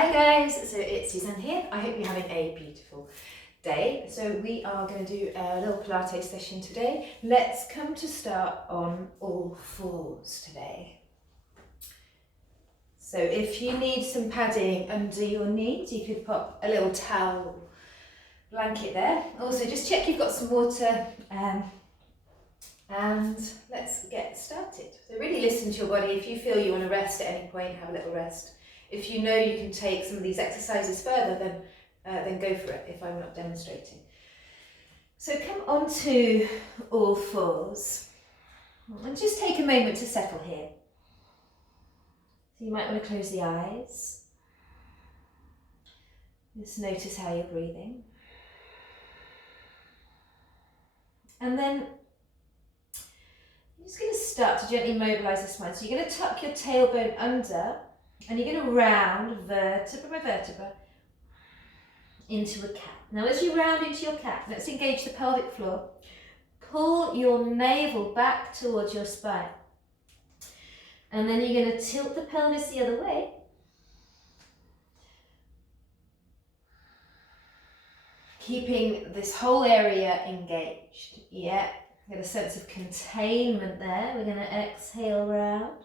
Hi guys, so it's Suzanne here. I hope you're having a beautiful day. So we are going to do a little Pilates session today. Let's come to start on all fours today. So if you need some padding under your knees, you could pop a little towel blanket there. Also just check you've got some water and let's get started. So really listen to your body. If you feel you want to rest at any point, have a little rest. If you know you can take some of these exercises further, then go for it if I'm not demonstrating. So come onto all fours and just take a moment to settle here. So you might want to close the eyes. Just notice how you're breathing. And then you're just going to start to gently mobilise the spine. So you're going to tuck your tailbone under and you're going to round vertebra by vertebra into a cat. Now as you round into your cat, let's engage the pelvic floor. Pull your navel back towards your spine. And then you're going to tilt the pelvis the other way. Keeping this whole area engaged. Yeah, get a sense of containment there. We're going to exhale round.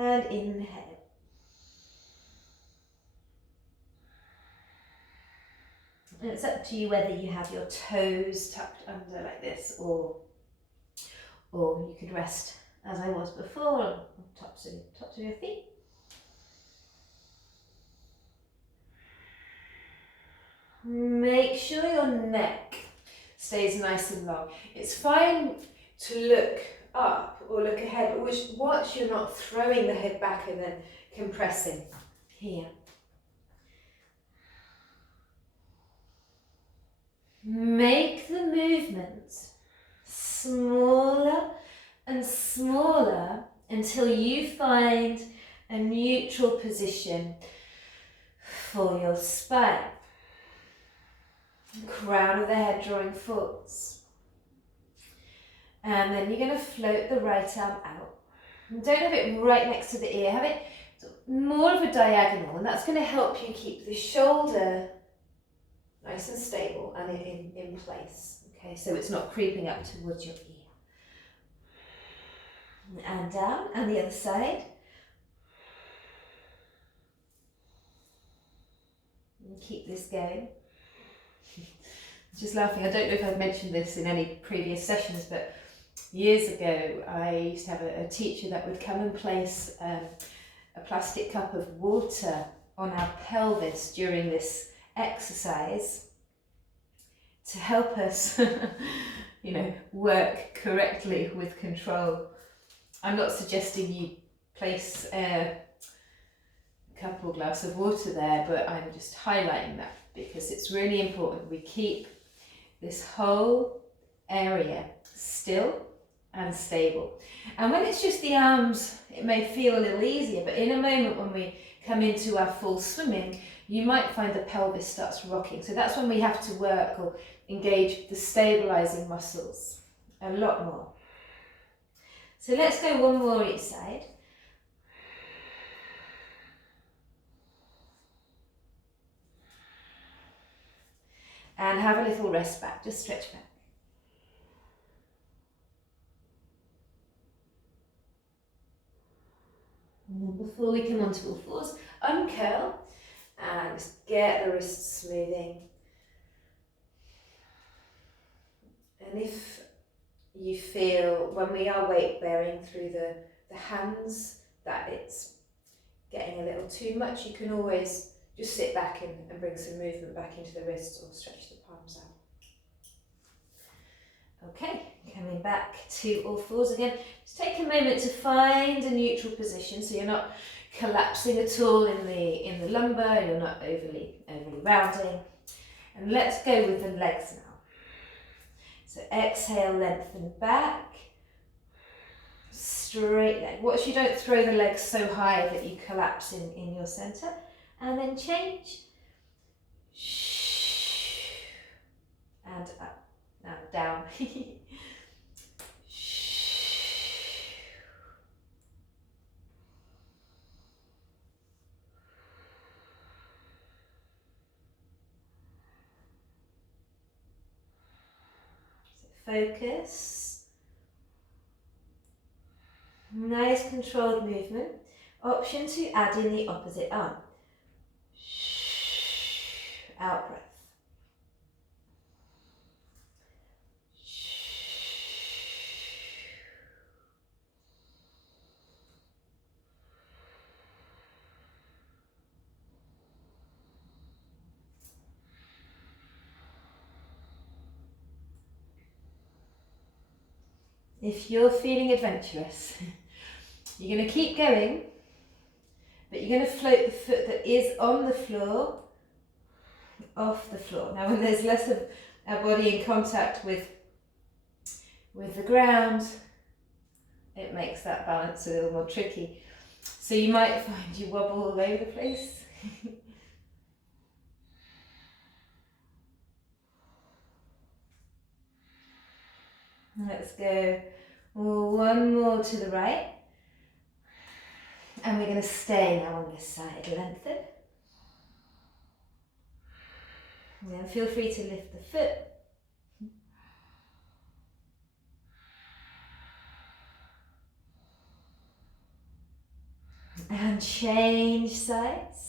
And inhale. And it's up to you whether you have your toes tucked under like this or you could rest as I was before on tops of your feet. Make sure your neck stays nice and long. It's fine to look up or look ahead, but watch you're not throwing the head back and then compressing here. Make the movement smaller and smaller until you find a neutral position for your spine. Crown of the head drawing forwards. And then you're going to float the right arm out. And don't have it right next to the ear, have it more of a diagonal, and that's going to help you keep the shoulder nice and stable and in place. Okay, so it's not creeping up towards your ear. And down, and the other side. And keep this going. Just laughing, I don't know if I've mentioned this in any previous sessions, but years ago I used to have a teacher that would come and place a plastic cup of water on our pelvis during this exercise to help us work correctly with control. I'm not suggesting you place a cup or glass of water there, but I'm just highlighting that because it's really important we keep this whole area still and stable. And when it's just the arms, it may feel a little easier, but in a moment when we come into our full swimming, you might find the pelvis starts rocking. So that's when we have to work or engage the stabilizing muscles a lot more. So let's go one more each side. And have a little rest back, just stretch back. And before we come onto all fours, uncurl and just get the wrists smoothing. And if you feel when we are weight bearing through the hands that it's getting a little too much, you can always just sit back and bring some movement back into the wrists or stretch the palms out. Okay, coming back to all fours again. Just take a moment to find a neutral position so you're not collapsing at all in the lumbar, you're not overly rounding. And let's go with the legs now. So exhale, lengthen back, straight leg. Watch you don't throw the legs so high that you collapse in your center. And then change. And up. Now down. focus. Nice controlled movement. Option to add in the opposite arm. Out breath. If you're feeling adventurous, you're going to keep going, but you're going to float the foot that is on the floor off the floor. Now, when there's less of our body in contact with the ground, it makes that balance a little more tricky. So you might find you wobble all over the place. Let's go one more to the right. And we're going to stay now on this side. Lengthen. And then feel free to lift the foot. And change sides.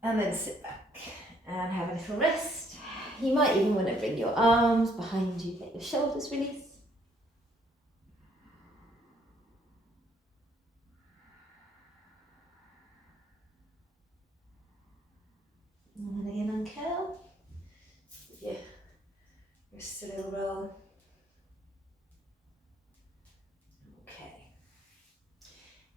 And then sit back and have a little rest. You might even want to bring your arms behind you, let your shoulders release. And then again, uncurl. Give your wrists a little roll. Okay.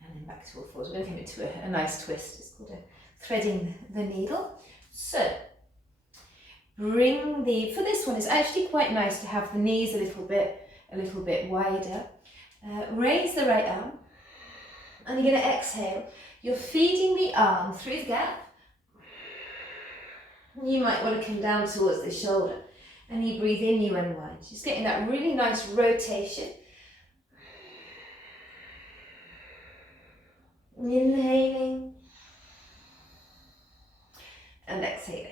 And then back to all fours. We're going to come into a nice twist. It's called a threading the needle. So, bring for this one, it's actually quite nice to have the knees a little bit wider. Raise the right arm, and you're going to exhale. You're feeding the arm through the gap. You might want to come down towards the shoulder, and you breathe in, you unwind. Just getting that really nice rotation. Inhaling and exhaling.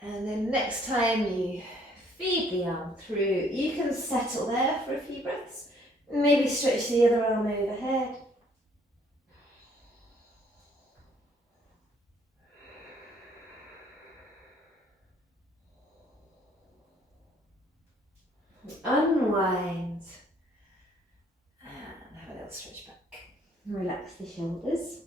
And then next time you feed the arm through, you can settle there for a few breaths. Maybe stretch the other arm overhead. Unwind. And have a little stretch back. Relax the shoulders.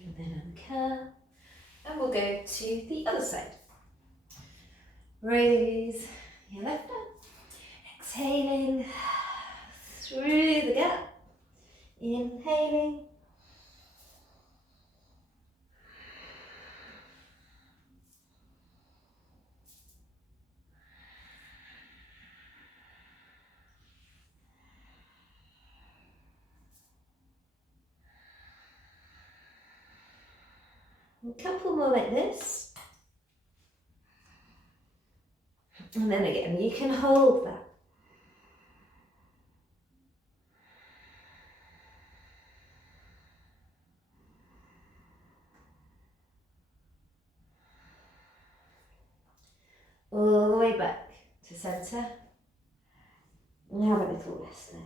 And then uncurl. And we'll go to the other side. Raise your left arm. Exhaling through the gap. Inhaling. A couple more like this. And then again, you can hold that. All the way back to centre. And have a little rest there.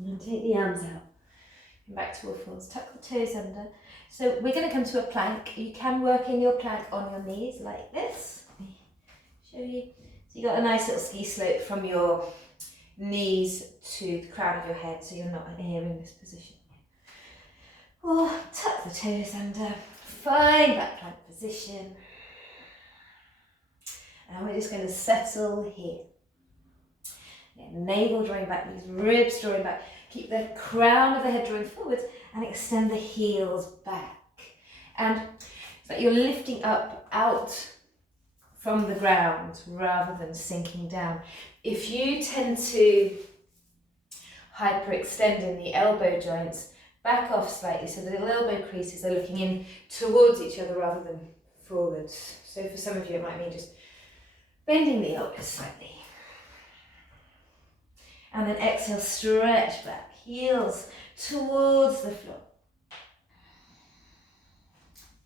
And then take the arms out. And back to all fours. Tuck the toes under. So we're going to come to a plank. You can work in your plank on your knees like this. Let me show you. So you got a nice little ski slope from your knees to the crown of your head, so you're not here in this position. Or tuck the toes under. Find that plank position. And we're just going to settle here. Navel drawing back, these ribs drawing back. Keep the crown of the head drawing forwards and extend the heels back. And it's like you're lifting up out from the ground rather than sinking down. If you tend to hyperextend in the elbow joints, back off slightly so the little elbow creases are looking in towards each other rather than forwards. So for some of you it might mean just bending the elbows slightly. And then exhale, stretch back, heels towards the floor.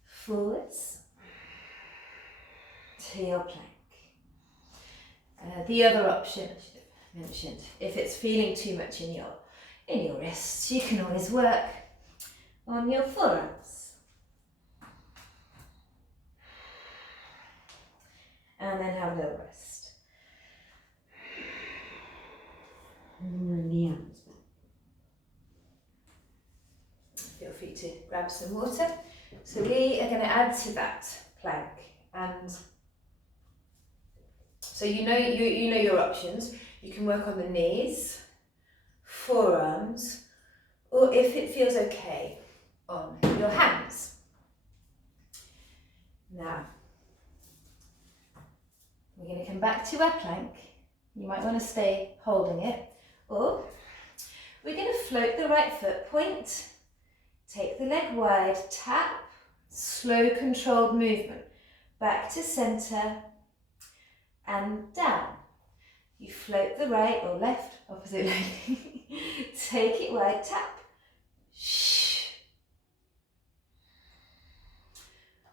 Forwards to your plank. The other option I should have mentioned, if it's feeling too much in your wrists, you can always work on your forearms. And then have a little rest. And the arms back. Feel free to grab some water. So we are going to add to that plank, and so you know your options. You can work on the knees, forearms, or if it feels okay, on your hands. Now, we're going to come back to our plank. You might want to stay holding it, or we're going to float the right foot, point, take the leg wide, tap, slow controlled movement, back to centre and down. You float the right or left, opposite leg, take it wide, tap, shh.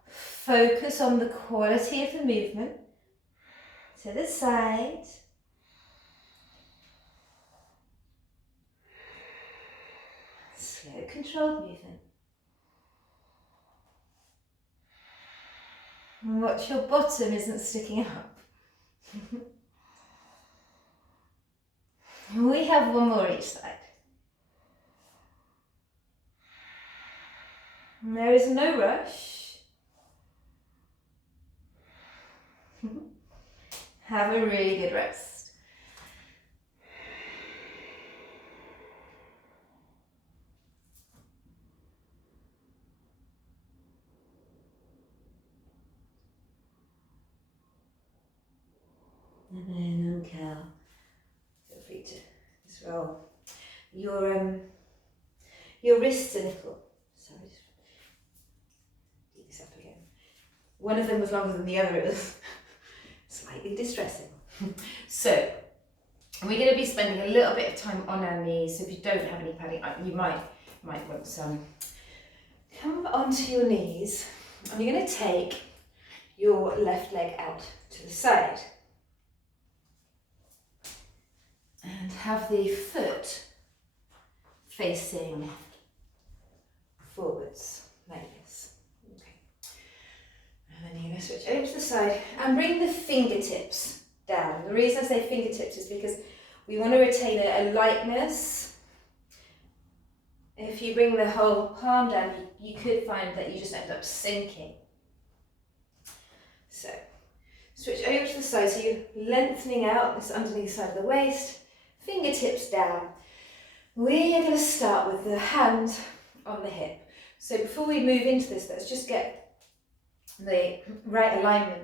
Focus on the quality of the movement, to the side, slow controlled movement. And watch your bottom isn't sticking up. We have one more each side. And there is no rush. Have a really good rest. And then uncurl. Feel free to just roll your wrists a little. Sorry, just do this up again. One of them was longer than the other. It was slightly distressing. So we're going to be spending a little bit of time on our knees. So if you don't have any padding, you might want some. Come onto your knees, and you're going to take your left leg out to the side. And have the foot facing forwards, like this. Okay. And then you're going to switch over to the side and bring the fingertips down. The reason I say fingertips is because we want to retain a lightness. If you bring the whole palm down, you could find that you just end up sinking. So, switch over to the side, so you're lengthening out this underneath side of the waist. Fingertips down. We are going to start with the hand on the hip. So before we move into this, let's just get the right alignment.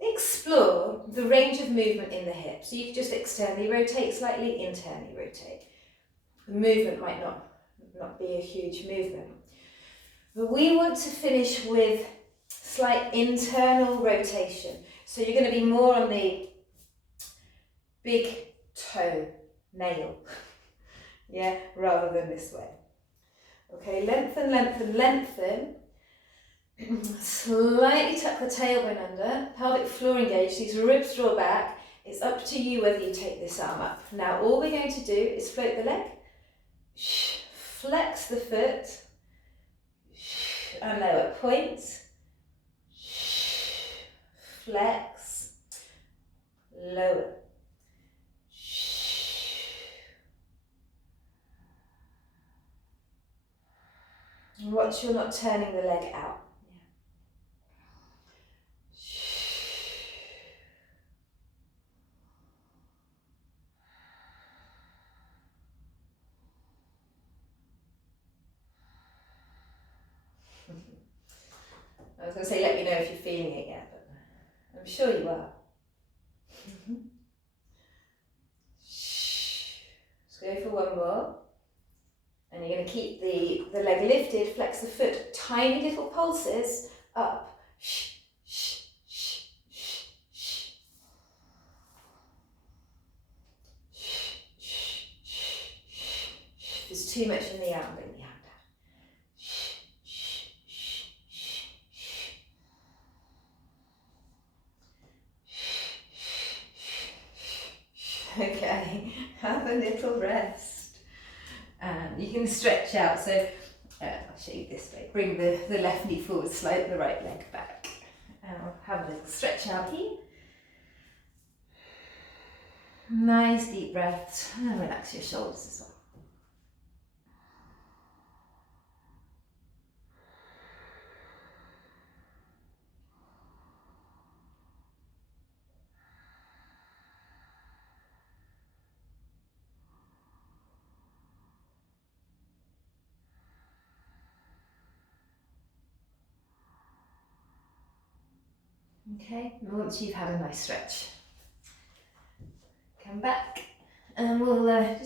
Explore the range of movement in the hip. So you can just externally rotate slightly, internally rotate. The movement might not be a huge movement. But we want to finish with slight internal rotation. So you're going to be more on the big toe, nail, yeah, rather than this way. Okay, lengthen, lengthen, lengthen. Slightly tuck the tailbone under, pelvic floor engaged, these ribs draw back. It's up to you whether you take this arm up. Now all we're going to do is float the leg, flex the foot, and lower, point, flex, lower. Watch you're not turning the leg out. Yeah. was going to say let me know if you're feeling it yet, but I'm sure you are. Let's go for one more. And you're going to keep the leg lifted, flex the foot, tiny little pulses up. If there's too much in the arm, bring the arm down. Okay, have a little rest. And you can stretch out. So I'll show you this way. Bring the left knee forward, slide the right leg back. And we'll have a little stretch out here. Nice deep breaths. And relax your shoulders as well. Okay, and once you've had a nice stretch, come back and we'll go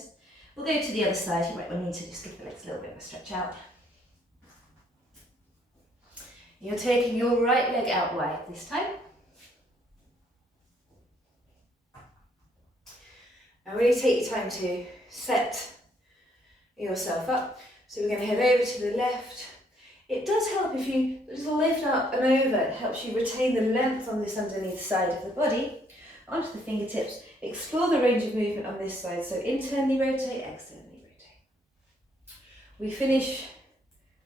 to the other side. You might need to just give the legs a little bit of a stretch out. You're taking your right leg out wide this time. And really take your time to set yourself up. So we're going to head over to the left. It does help if you just lift up and over. It helps you retain the length on this underneath side of the body. Onto the fingertips. Explore the range of movement on this side. So internally rotate, externally rotate. We finish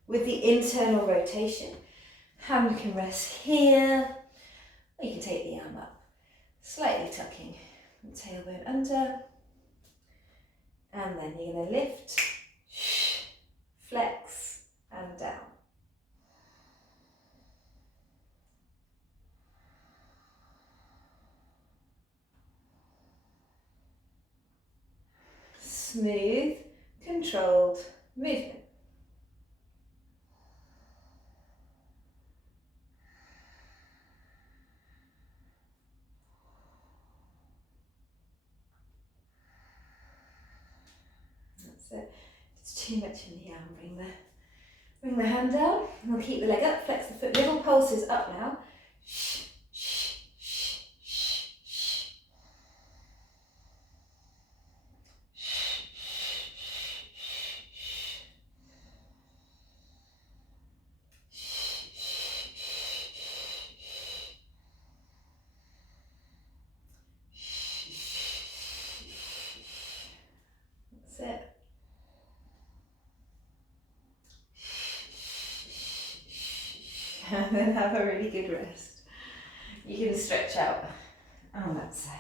with the internal rotation. Hand can rest here. Or you can take the arm up, slightly tucking the tailbone under. And then you're going to lift, flex, and down. Smooth, controlled movement. That's it. If it's too much in the arm, bring the hand down. We'll keep the leg up, flex the foot. Little pulses up now. It. And then have a really good rest. You can stretch out on that side.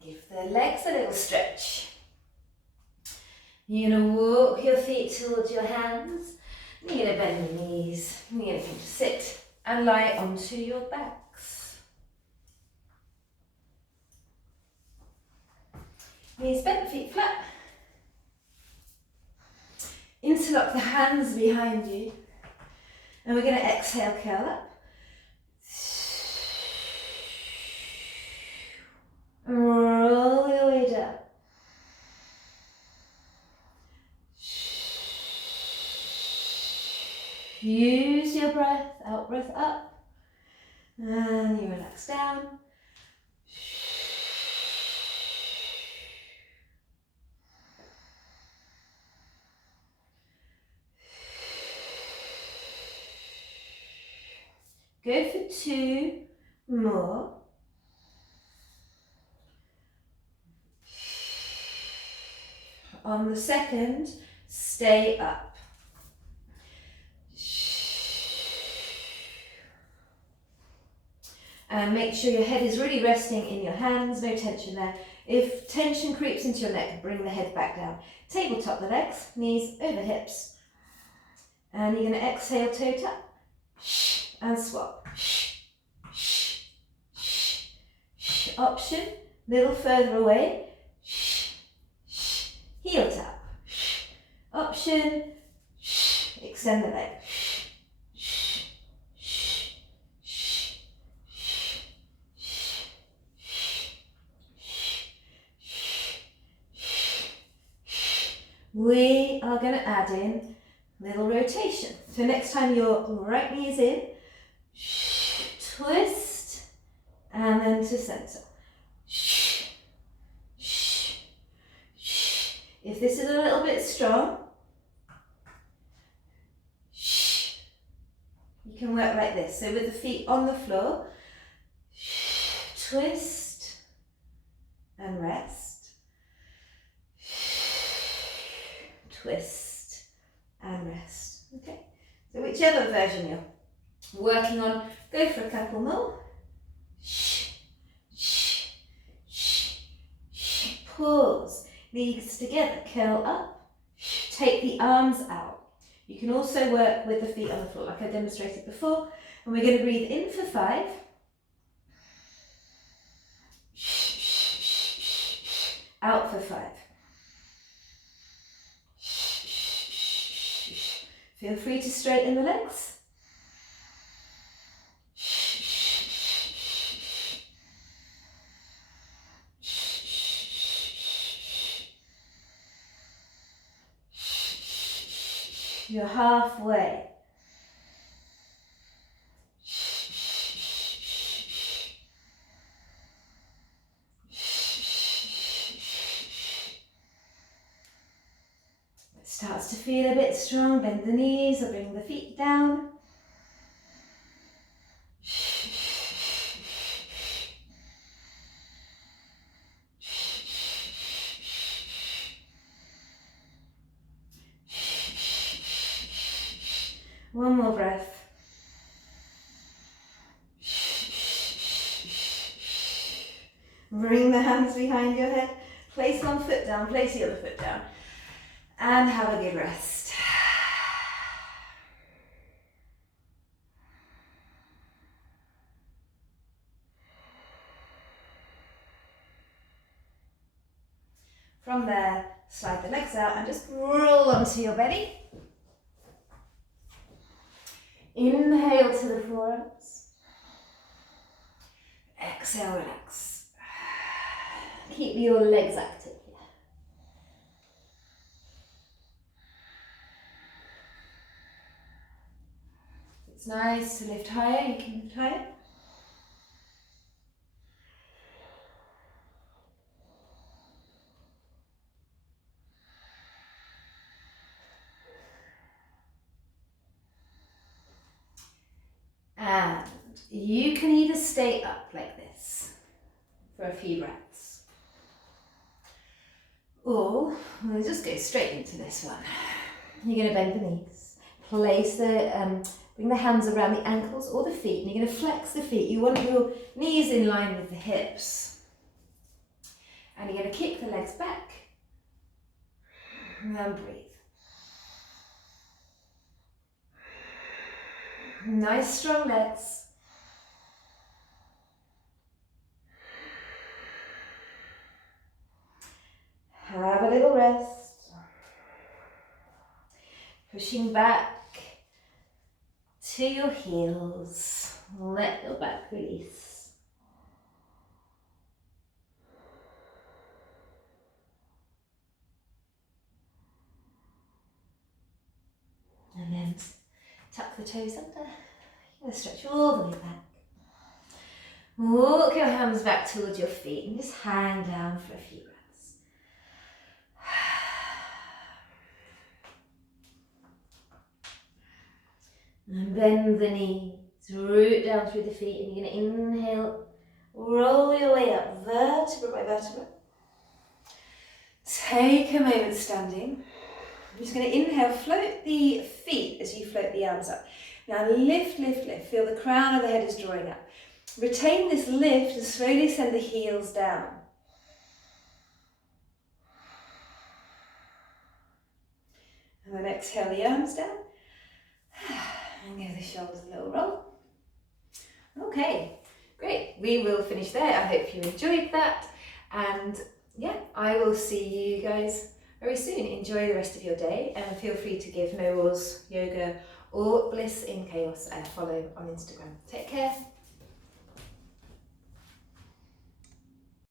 Give the legs a little stretch. You're going to walk your feet towards your hands. You're going to bend your knees. You're going to sit and lie onto your backs. Knees bent, feet flat. Interlock the hands behind you. And we're going to exhale, curl up. Roll your way down. Use your breath, out breath up. And you relax down. Go for 2 more. On the second, stay up. And make sure your head is really resting in your hands, no tension there. If tension creeps into your neck, bring the head back down. Tabletop the legs, knees over hips. And you're going to exhale, toe tap, and swap. Option, little further away, heel tap. Option, extend the leg. We are going to add in little rotation. So next time your right knee is in, twist, and then to center. If this is a little bit strong, you can work like this. So with the feet on the floor, twist and rest. Twist and rest. Okay, so whichever version you're working on, go for a couple more. Pause, knees together, curl up, take the arms out. You can also work with the feet on the floor like I demonstrated before, and we're going to breathe in for 5. Out for 5. Feel free to straighten the legs. You're halfway. Starts to feel a bit strong, bend the knees or bring the feet down. One more breath. Bring the hands behind your head. Place one foot down, place the other foot down. And have a good rest. From there, slide the legs out and just roll onto your belly. Inhale to the forearms. Exhale, relax. Keep your legs active. It's nice to lift higher, you can lift higher. And you can either stay up like this for a few breaths, or we'll just go straight into this one. You're going to bend the knees, place bring the hands around the ankles or the feet, and you're going to flex the feet. You want your knees in line with the hips, and you're going to kick the legs back, and then breathe. Nice strong legs. Have a little rest. Pushing back to your heels. Let your back release. And then tuck the toes under. You're going to stretch all the way back. Walk your hands back towards your feet and just hang down for a few breaths. And bend the knees, root down through the feet, and you're going to inhale, roll your way up vertebra by vertebra. Take a moment standing. I'm just going to inhale, float the feet as you float the arms up. Now lift, lift, lift. Feel the crown of the head is drawing up. Retain this lift and slowly send the heels down. And then exhale the arms down. And give the shoulders a little roll. Okay, great. We will finish there. I hope you enjoyed that. And yeah, I will see you guys very soon. Enjoy the rest of your day and feel free to give No Rules Yoga or Bliss in Chaos a follow on Instagram. Take care.